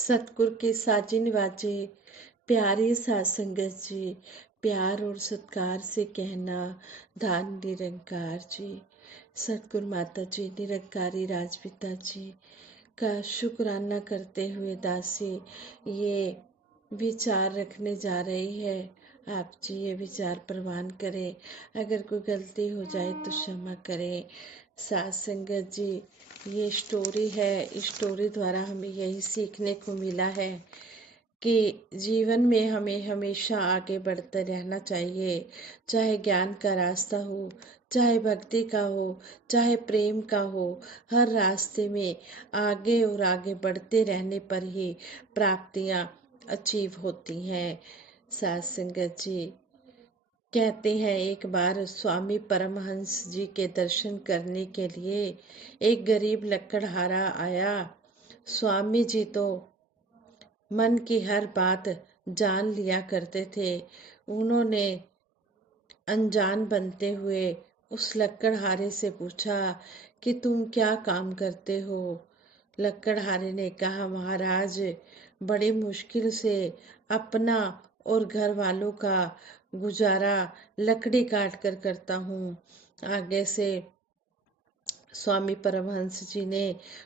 सतगुरु के साजे निवाजे प्यारे साध संगत जी, प्यार और सत्कार से कहना धान निरंकार जी। सतगुरु माता जी निरंकारी राजपिता जी का शुक्राना करते हुए दासी ये विचार रखने जा रही है। आप जी ये विचार प्रवान करें, अगर कोई गलती हो जाए तो क्षमा करें। साथ संगत जी, ये स्टोरी है, इस स्टोरी द्वारा हमें यही सीखने को मिला है कि जीवन में हमें हमेशा आगे बढ़ते रहना चाहिए। चाहे ज्ञान का रास्ता हो, चाहे भक्ति का हो, चाहे प्रेम का हो, हर रास्ते में आगे और आगे बढ़ते रहने पर ही प्राप्तियां अचीव होती हैं। साथ संगत जी कहते हैं, एक बार स्वामी परमहंस जी के दर्शन करने के लिए एक गरीब लकड़हारा आया। स्वामी जी तो मन की हर बात जान लिया करते थे। उन्होंने अनजान बनते हुए उस लकड़हारे से पूछा कि तुम क्या काम करते हो। लकड़हारे ने कहा, महाराज बड़ी मुश्किल से अपना और घर वालों का गुजारा लकड़ी काट कर करता हूँ। आगे से स्वामी परमहंस जी ने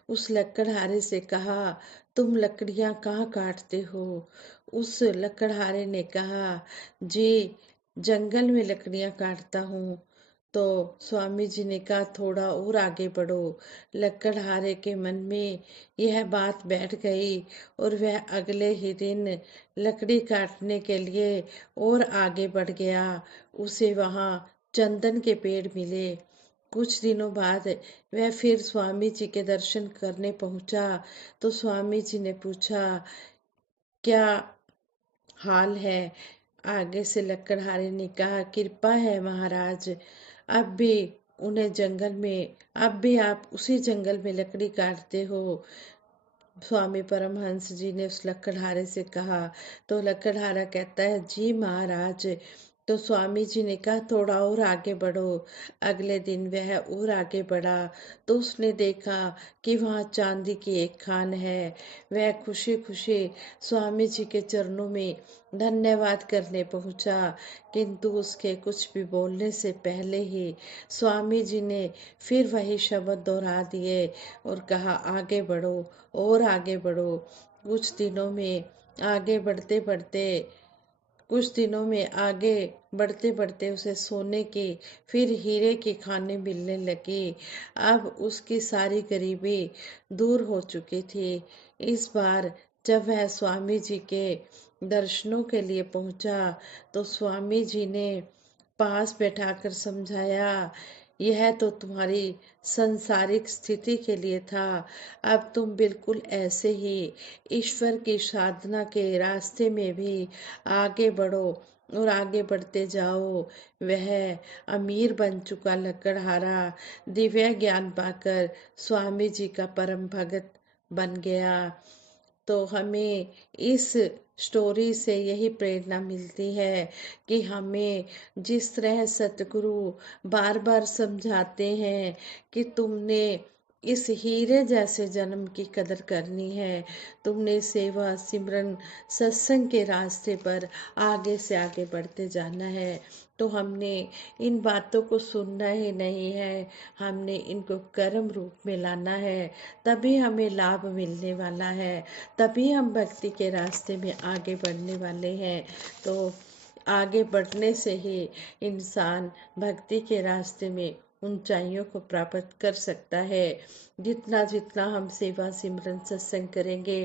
उस लकड़हारे से कहा, तुम लकड़ियां कहाँ काटते हो। उस लकड़हारे ने कहा, जी जंगल में लकड़ियां काटता हूँ। तो स्वामी जी ने कहा, थोड़ा और आगे बढ़ो। लकड़हारे के मन में यह बात बैठ गई और वह अगले ही दिन लकड़ी काटने के लिए और आगे बढ़ गया। उसे वहां चंदन के पेड़ मिले। कुछ दिनों बाद वह फिर स्वामी जी के दर्शन करने पहुंचा तो स्वामी जी ने पूछा, क्या हाल है। आगे से लकड़हारे ने कहा, कृपा है महाराज, अब भी उन्हें जंगल में अब भी आप उसी जंगल में लकड़ी काटते हो। स्वामी परमहंस जी ने उस लकड़हारे से कहा तो लकड़हारा कहता है, जी महाराज। तो स्वामी जी ने कहा, थोड़ा और आगे बढ़ो। अगले दिन वह और आगे बढ़ा तो उसने देखा कि वहाँ चांदी की एक खान है। वह खुशी खुशी स्वामी जी के चरणों में धन्यवाद करने पहुंचा, किंतु उसके कुछ भी बोलने से पहले ही स्वामी जी ने फिर वही शब्द दोहरा दिए और कहा, आगे बढ़ो और आगे बढ़ो। कुछ दिनों में आगे बढ़ते बढ़ते कुछ दिनों में आगे बढ़ते बढ़ते उसे सोने की फिर हीरे की खानें मिलने लगी। अब उसकी सारी गरीबी दूर हो चुकी थी। इस बार जब वह स्वामी जी के दर्शनों के लिए पहुंचा तो स्वामी जी ने पास बैठाकर समझाया, यह तो तुम्हारी संसारिक स्थिति के लिए था, अब तुम बिल्कुल ऐसे ही ईश्वर की साधना के रास्ते में भी आगे बढ़ो और आगे बढ़ते जाओ। वह अमीर बन चुका लकड़हारा दिव्य ज्ञान पाकर स्वामी जी का परम भगत बन गया। तो हमें इस स्टोरी से यही प्रेरणा मिलती है कि हमें जिस तरह सतगुरु बार बार समझाते हैं कि तुमने इस हीरे जैसे जन्म की कदर करनी है, तुमने सेवा सिमरन सत्संग के रास्ते पर आगे से आगे बढ़ते जाना है। तो हमने इन बातों को सुनना ही नहीं है, हमने इनको कर्म रूप में लाना है, तभी हमें लाभ मिलने वाला है, तभी हम भक्ति के रास्ते में आगे बढ़ने वाले हैं। तो आगे बढ़ने से ही इंसान भक्ति के रास्ते में ऊंचाइयों को प्राप्त कर सकता है। जितना जितना हम सेवा सिमरन सत्संग करेंगे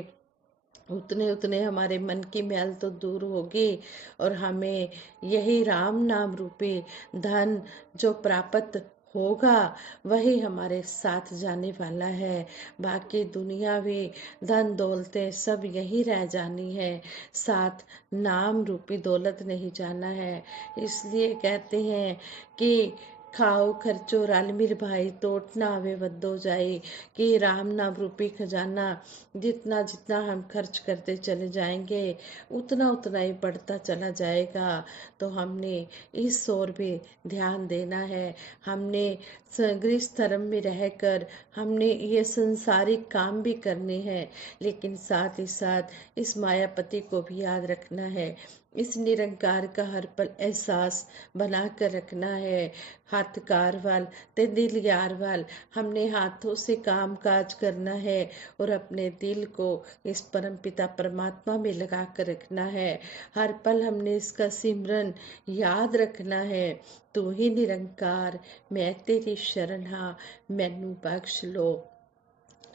उतने उतने हमारे मन की मैल तो दूर होगी और हमें यही राम नाम रूपी धन जो प्राप्त होगा वही हमारे साथ जाने वाला है। बाकी दुनियावी धन दौलतें सब यही रह जानी है, साथ नाम रूपी दौलत नहीं जाना है। इसलिए कहते हैं कि खाओ खर्चो रल मिर भाई, टोट ना आवे बद्दो जाई। कि राम नाम रूपी खजाना जितना जितना हम खर्च करते चले जाएंगे, उतना उतना ही बढ़ता चला जाएगा। तो हमने इस ओर भी ध्यान देना है। हमने गृहस्थ धर्म में रहकर हमने ये संसारिक काम भी करने हैं, लेकिन साथ ही साथ इस मायापति को भी याद रखना है। इस निरंकार का हर पल एहसास बना कर रखना है। हत्थ कार वाल ते दिल यार वाल, हमने हाथों से काम काज करना है और अपने दिल को इस परम पिता परमात्मा में लगा कर रखना है। हर पल हमने इसका सिमरन याद रखना है। तू ही निरंकार, मैं तेरी शरण हाँ, मैनू बख्श लो।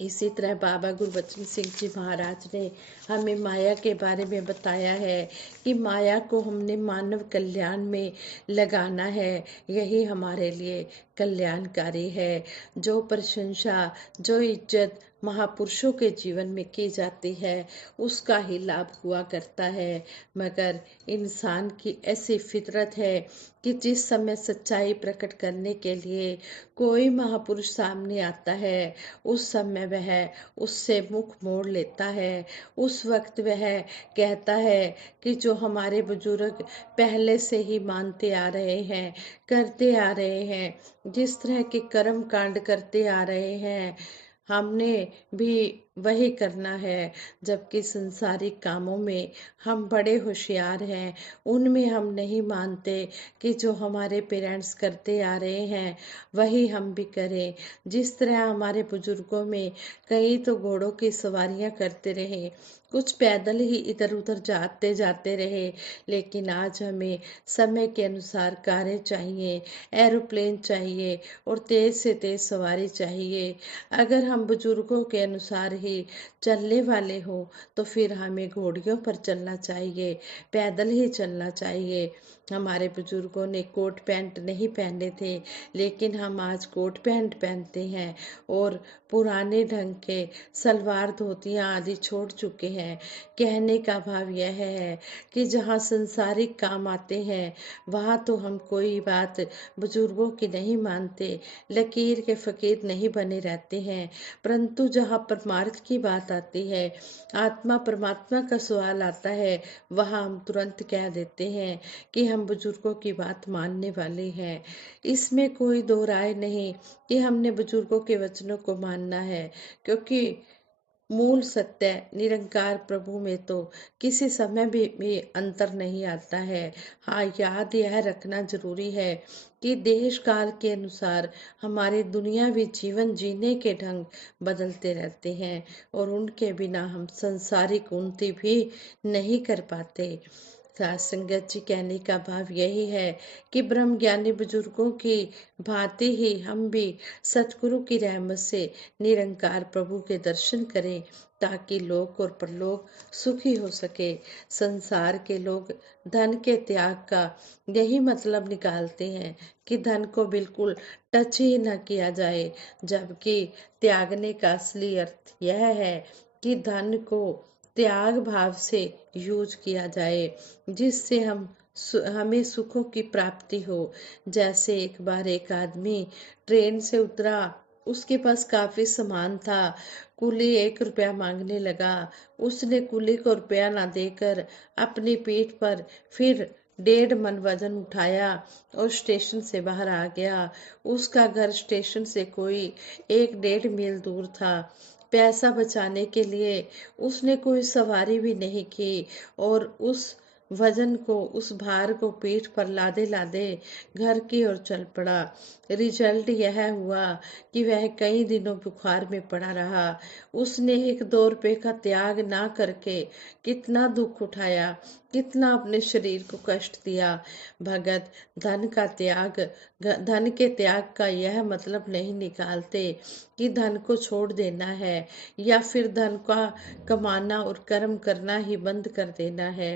इसी तरह बाबा गुरबचन सिंह जी महाराज ने हमें माया के बारे में बताया है कि माया को हमने मानव कल्याण में लगाना है। यही हमारे लिए कल्याणकारी है। जो प्रशंसा, जो इज्जत महापुरुषों के जीवन में की जाती है, उसका ही लाभ हुआ करता है। मगर इंसान की ऐसी फितरत है कि जिस समय सच्चाई प्रकट करने के लिए कोई महापुरुष सामने आता है, उस समय वह उससे मुख मोड़ लेता है। उस वक्त वह कहता है कि जो हमारे बुजुर्ग पहले से ही मानते आ रहे हैं, करते आ रहे हैं, जिस तरह के कर्म कांड करते आ रहे हैं, हमने भी वही करना है। जबकि संसारिक कामों में हम बड़े होशियार हैं, उनमें हम नहीं मानते कि जो हमारे पेरेंट्स करते आ रहे हैं वही हम भी करें। जिस तरह हमारे बुजुर्गों में कई तो घोड़ों की सवारियां करते रहे, कुछ पैदल ही इधर उधर जाते जाते रहे, लेकिन आज हमें समय के अनुसार कारें चाहिए, एरोप्लेन चाहिए और तेज से तेज सवारी चाहिए। अगर हम बुजुर्गों के अनुसार ही चलने वाले हो तो फिर हमें घोड़ियों पर चलना चाहिए, पैदल ही चलना चाहिए। हमारे बुजुर्गों ने कोट पैंट नहीं पहने थे, लेकिन हम आज कोट पैंट पहनते हैं और पुराने ढंग के सलवार धोतियाँ आदि छोड़ चुके हैं। कहने का भाव यह है कि जहाँ संसारिक काम आते हैं वहाँ तो हम कोई बात बुजुर्गों की नहीं मानते, लकीर के फकीर नहीं बने रहते हैं। परंतु जहाँ परमार्थ की बात आती है, आत्मा परमात्मा का सवाल आता है, वहाँ हम तुरंत कह देते हैं कि हम बुजुर्गों की बात मानने वाले हैं। इसमें कोई दो राय नहीं कि हमने बुजुर्गों के वचनों को मानना है, क्योंकि मूल सत्य निरंकार प्रभु में तो किसी समय भी अंतर नहीं आता है। हाँ, याद यह रखना जरूरी है कि देश काल के अनुसार हमारे दुनियावी जीवन जीने के ढंग बदलते रहते हैं और उनके बिना हम संसारिक उन्नति भी नहीं कर पाते। साथ संगत जी, कहने का भाव यही है कि ब्रह्म ज्ञानी बुजुर्गों की भांति ही हम भी सतगुरु की रहमत से निरंकार प्रभु के दर्शन करें, ताकि लोक और परलोक सुखी हो सके। संसार के लोग धन के त्याग का यही मतलब निकालते हैं कि धन को बिल्कुल टच ही न किया जाए, जबकि त्यागने का असली अर्थ यह है कि धन को त्याग भाव से यूज किया जाए, जिससे हमें सुखों की प्राप्ति हो। जैसे एक बार एक आदमी ट्रेन से उतरा, उसके पास काफी सामान था, कुली 1 रुपया मांगने लगा। उसने कुली को रुपया ना देकर अपनी पीठ पर फिर 1.5 मन वजन उठाया और स्टेशन से बाहर आ गया। उसका घर स्टेशन से कोई 1-1.5 मील दूर था। पैसा बचाने के लिए उसने कोई सवारी भी नहीं की और उस वजन को, उस भार को पीठ पर लादे लादे घर की ओर चल पड़ा। रिजल्ट यह हुआ कि वह कई दिनों बुखार में पड़ा रहा। उसने 1-2 रुपए का त्याग ना करके कितना दुख उठाया, कितना अपने शरीर को कष्ट दिया। भगत धन का त्याग, धन के त्याग का यह मतलब नहीं निकालते कि धन को छोड़ देना है या फिर धन का कमाना और कर्म करना ही बंद कर देना है।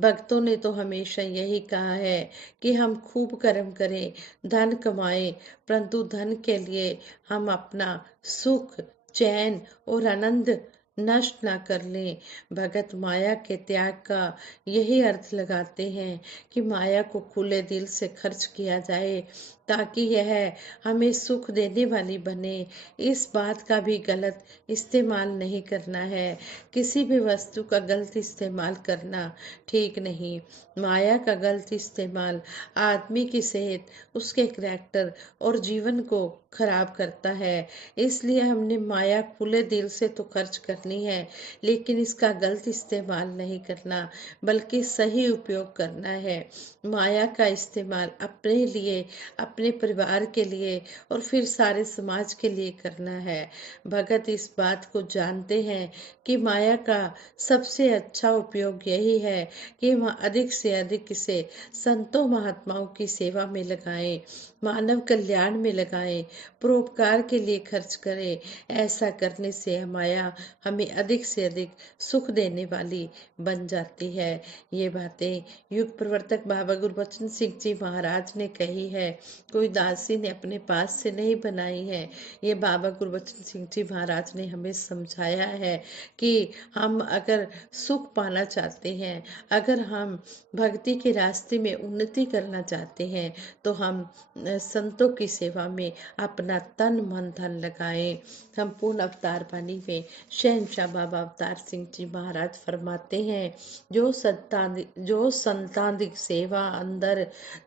भक्तों ने तो हमेशा यही कहा है कि हम खूब कर्म करें, धन कमाएं, परंतु धन के लिए हम अपना सुख, चैन और आनंद नष्ट ना कर लें। भगत माया के त्याग का यही अर्थ लगाते हैं कि माया को खुले दिल से खर्च किया जाए ताकि यह हमें सुख देने वाली बने। इस बात का भी गलत इस्तेमाल नहीं करना है। किसी भी वस्तु का गलत इस्तेमाल करना ठीक नहीं। माया का गलत इस्तेमाल आदमी की सेहत, उसके करैक्टर और जीवन को खराब करता है। इसलिए हमने माया खुले दिल से तो खर्च करनी है, लेकिन इसका गलत इस्तेमाल नहीं करना, बल्कि सही उपयोग करना है। माया का इस्तेमाल अपने लिए, अपने परिवार के लिए और फिर सारे समाज के लिए करना है। भगत इस बात को जानते हैं कि माया का सबसे अच्छा उपयोग यही है कि हम अधिक से अधिक इसे संतों महात्माओं की सेवा में लगाएं, मानव कल्याण में लगाएं, परोपकार के लिए खर्च करें। ऐसा करने से माया हमें अधिक से अधिक सुख देने वाली बन जाती है। ये बातें युग प्रवर्तक बाबा गुरबचन सिंह जी महाराज ने कही है, कोई दासी ने अपने पास से नहीं बनाई है। ये बाबा गुरबचन सिंह जी महाराज ने हमें समझाया है कि हम अगर सुख पाना चाहते हैं, अगर हम भक्ति के रास्ते में उन्नति करना चाहते हैं, तो हम संतों की सेवा में अपना तन मन धन लगाएं। हम पूर्ण अवतार बानी में शहनशाह बाबा अवतार सिंह जी महाराज फरमाते हैं, जो संतां दी सेवा अंदर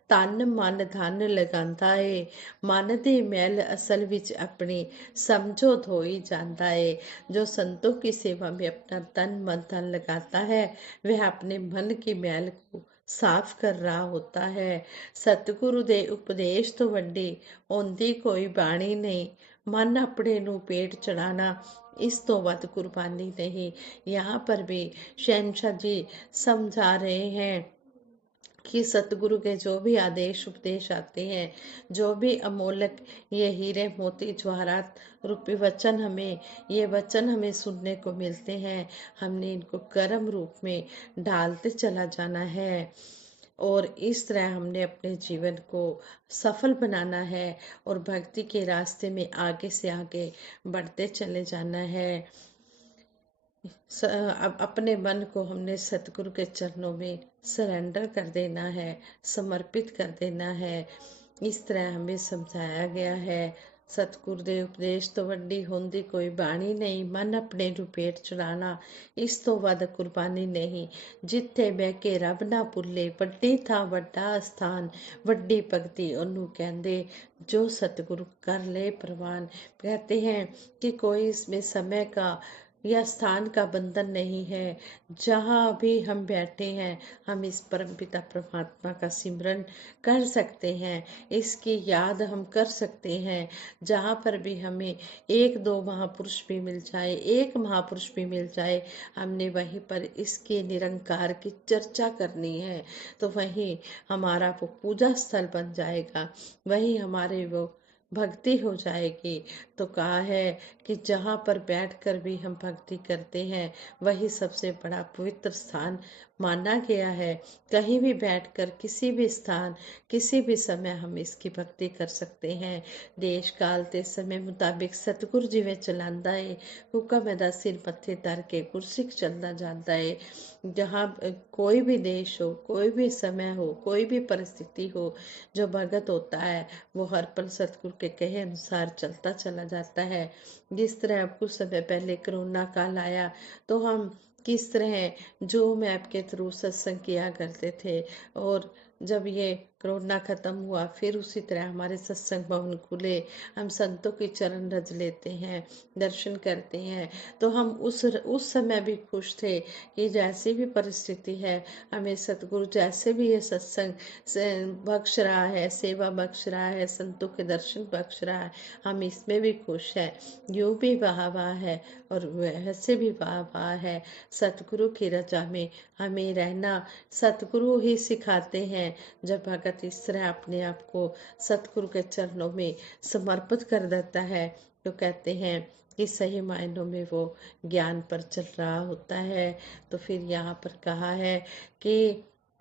तन मन धन लगांदा है, मन दी मैल असल विच अपनी समझो धोई जाता है। जो संतों की सेवा में अपना तन मन धन लगाता है, वह अपने मन की मैल को साफ कर रहा होता है। सतगुरु दे उपदेश तो वड्डी होंदी कोई बाणी नहीं, मन अपने नू पेट चढ़ाना इस तो वध कुर्बानी नहीं। यहाँ पर भी शहनशाह जी समझा रहे हैं कि सतगुरु के जो भी आदेश उपदेश आते हैं, जो भी अमोलक ये हीरे मोती जवाहरात रूपी वचन हमें, ये वचन हमें सुनने को मिलते हैं, हमने इनको कर्म रूप में डालते चला जाना है और इस तरह हमने अपने जीवन को सफल बनाना है और भक्ति के रास्ते में आगे से आगे बढ़ते चले जाना है। अब अपने मन को हमने सतगुरु के चरणों में सरेंडर कर देना है, समर्पित कर देना है। इस तरह हमें समझाया गया है। सतगुरु दे उपदेश तो वड्डी होंदी कोई बाणी नहीं, मन अपने नू पेट चढ़ाना इस तो वध कुर्बानी नहीं। जिथे बह के रब ना भुले, वड्डी था वड्डा स्थान, वड्डी भगती ओनू कहंदे जो सतगुरु कर ले प्रवान। कहते हैं कि कोई इसमें समय का या स्थान का बंधन नहीं है। जहाँ भी हम बैठे हैं, हम इस परमपिता परमात्मा का सिमरन कर सकते हैं, इसकी याद हम कर सकते हैं। जहाँ पर भी हमें एक दो महापुरुष भी मिल जाए, एक महापुरुष भी मिल जाए, हमने वहीं पर इसके निरंकार की चर्चा करनी है, तो वहीं हमारा वो पूजा स्थल बन जाएगा, वहीं हमारे वो भक्ति हो जाएगी। तो कहा है कि जहाँ पर बैठकर भी हम भक्ति करते हैं, वही सबसे बड़ा पवित्र स्थान माना गया है। कहीं भी बैठकर किसी भी स्थान, किसी भी समय हम इसकी भक्ति कर सकते हैं। देश काल ते समय मुताबिक सतगुरु जिवें चलांदा है, हुक्म एदा सिर मत्थे धर के गुरसिख चलदा जाता है। जहाँ कोई भी देश हो, कोई भी समय हो, कोई भी परिस्थिति हो, जो भगत होता है वो हर पल सतगुरु के कहे अनुसार चलता चला जाता है। जिस तरह अब कुछ समय पहले कोरोना काल आया, तो हम किस तरह जूम ऐप के थ्रू सत्संग किया करते थे, और जब ये कोरोना खत्म हुआ, फिर उसी तरह हमारे सत्संग भवन खुले, हम संतों की चरण रज लेते हैं, दर्शन करते हैं। तो हम उस समय भी खुश थे कि जैसी भी परिस्थिति है, हमें सतगुरु जैसे भी ये सत्संग बख्श रहा है, सेवा बख्श रहा है, संतों के दर्शन बख्श रहा है, हम इसमें भी खुश है। यूं भी वाह वाह है और वैसे भी वाह वाह है। सतगुरु की रजा में हमें रहना सतगुरु ही सिखाते हैं। जब भगत इस तरह अपने आप को सतगुरु के चरणों में समर्पित कर देता है, तो कहते हैं कि सही मायनों में वो ज्ञान पर चल रहा होता है। तो फिर यहाँ पर कहा है कि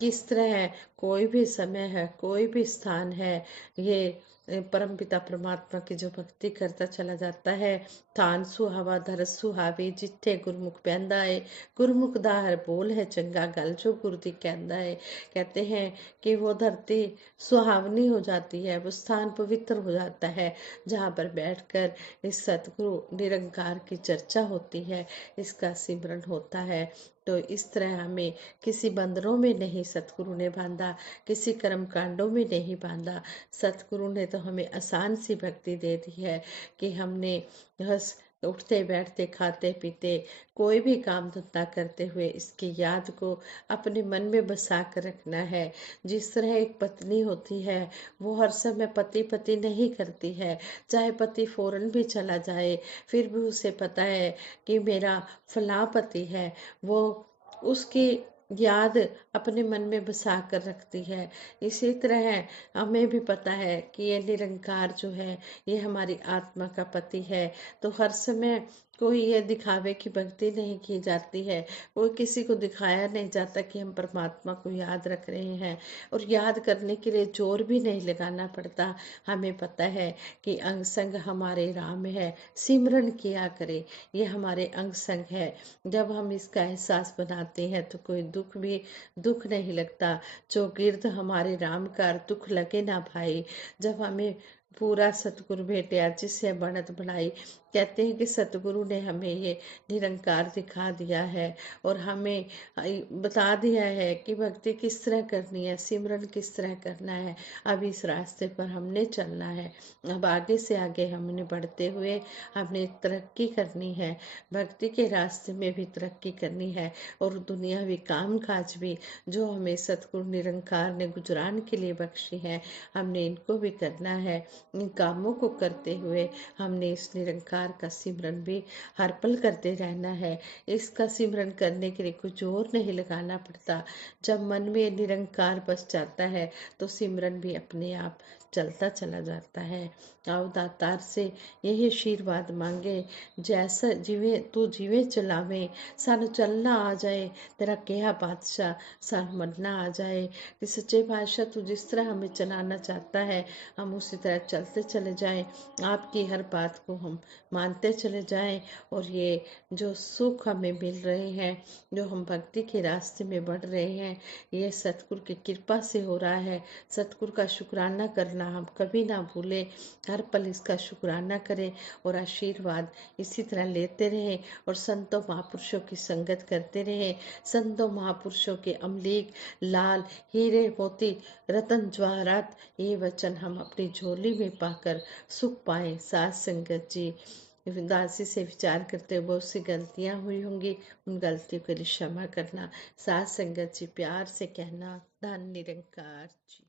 किस तरह है, कोई भी समय है, कोई भी स्थान है, ये परमपिता परमात्मा की जो भक्ति करता चला जाता है, थान सुहावा धर सुहावे जिथे गुरमुख पैंदा है, गुरमुख दा हर बोल है चंगा गल जो गुरु दी कहंदा है। कहते हैं कि वो धरती सुहावनी हो जाती है, वो स्थान पवित्र हो जाता है जहाँ पर बैठकर इस सतगुरु निरंकार की चर्चा होती है, इसका सिमरन होता है। तो इस तरह हमें किसी बंधनों में नहीं सतगुरु ने बांधा, किसी कर्म कांडों में नहीं बांधा। सतगुरु ने तो हमें आसान सी भक्ति दे दी है कि हमने हंस उठते बैठते खाते पीते कोई भी काम धंधा करते हुए इसकी याद को अपने मन में बसा कर रखना है। जिस तरह एक पत्नी होती है, वो हर समय पति पति नहीं करती है, चाहे पति फौरन भी चला जाए फिर भी उसे पता है कि मेरा फलां पति है, वो उसकी याद अपने मन में बसा कर रखती है। इसी तरह हमें भी पता है कि ये निरंकार जो है ये हमारी आत्मा का पति है। तो हर समय कोई ये दिखावे की भक्ति नहीं की जाती है, कोई किसी को दिखाया नहीं जाता कि हम परमात्मा को याद रख रहे हैं, और याद करने के लिए जोर भी नहीं लगाना पड़ता। हमें पता है कि अंग संग हमारे राम है, सिमरन किया करे, ये हमारे अंग संग है। जब हम इसका एहसास बनाते हैं तो कोई दुख नहीं लगता। जो गिरद हमारे राम का दुख लगे ना भाई। जब हमें पूरा सतगुरु भेटिया जिससे बढ़त बढ़ाई, कहते हैं कि सतगुरु ने हमें ये निरंकार दिखा दिया है और हमें बता दिया है कि भक्ति किस तरह करनी है, सिमरन किस तरह करना है। अब इस रास्ते पर हमने चलना है। अब आगे से आगे हमने बढ़ते हुए हमने तरक्की करनी है, भक्ति के रास्ते में भी तरक्की करनी है, और दुनियावी काम काज भी जो हमें सतगुरु निरंकार ने गुजरान के लिए बख्शी है, हमने इनको भी करना है। इन कामों को करते हुए हमने इस निरंकार का सिमरन भी हर पल करते रहना है। इसका सिमरन करने के लिए कोई जोर नहीं लगाना पड़ता। जब मन में निरंकार बस जाता है तो सिमरन भी अपने आप चलता चला जाता है। आओ दातार से यही आशीर्वाद मांगे, जैसा जिवे तू जिवे चलावे, सानू चलना आ जाए, तेरा कहा बादशाह सानू मनना आ जाए। कि सच्चे बादशाह तू जिस तरह हमें चलाना चाहता है हम उसी तरह चलते चले जाएं, आपकी हर बात को हम मानते चले जाएं, और ये जो सुख हमें मिल रहे हैं, जो हम भक्ति के रास्ते में बढ़ रहे हैं, ये सतगुरु की कृपा से हो रहा है। सतगुरु का शुक्राना करना हम कभी ना भूलें, हर पल इसका शुक्राना करें और आशीर्वाद इसी तरह लेते रहें, और संतों महापुरुषों की संगत करते रहें। संतों महापुरुषों के अमलीक लाल हीरे मोती रतन जवाहरात, ये वचन हम अपनी झोली में पाकर सुख पाए। साथ संगत जी, उदासी से विचार करते हुए बहुत सी गलतियां हुई होंगी, उन गलतियों के लिए क्षमा करना। साथ संगत जी, प्यार से कहना, धन निरंकार जी।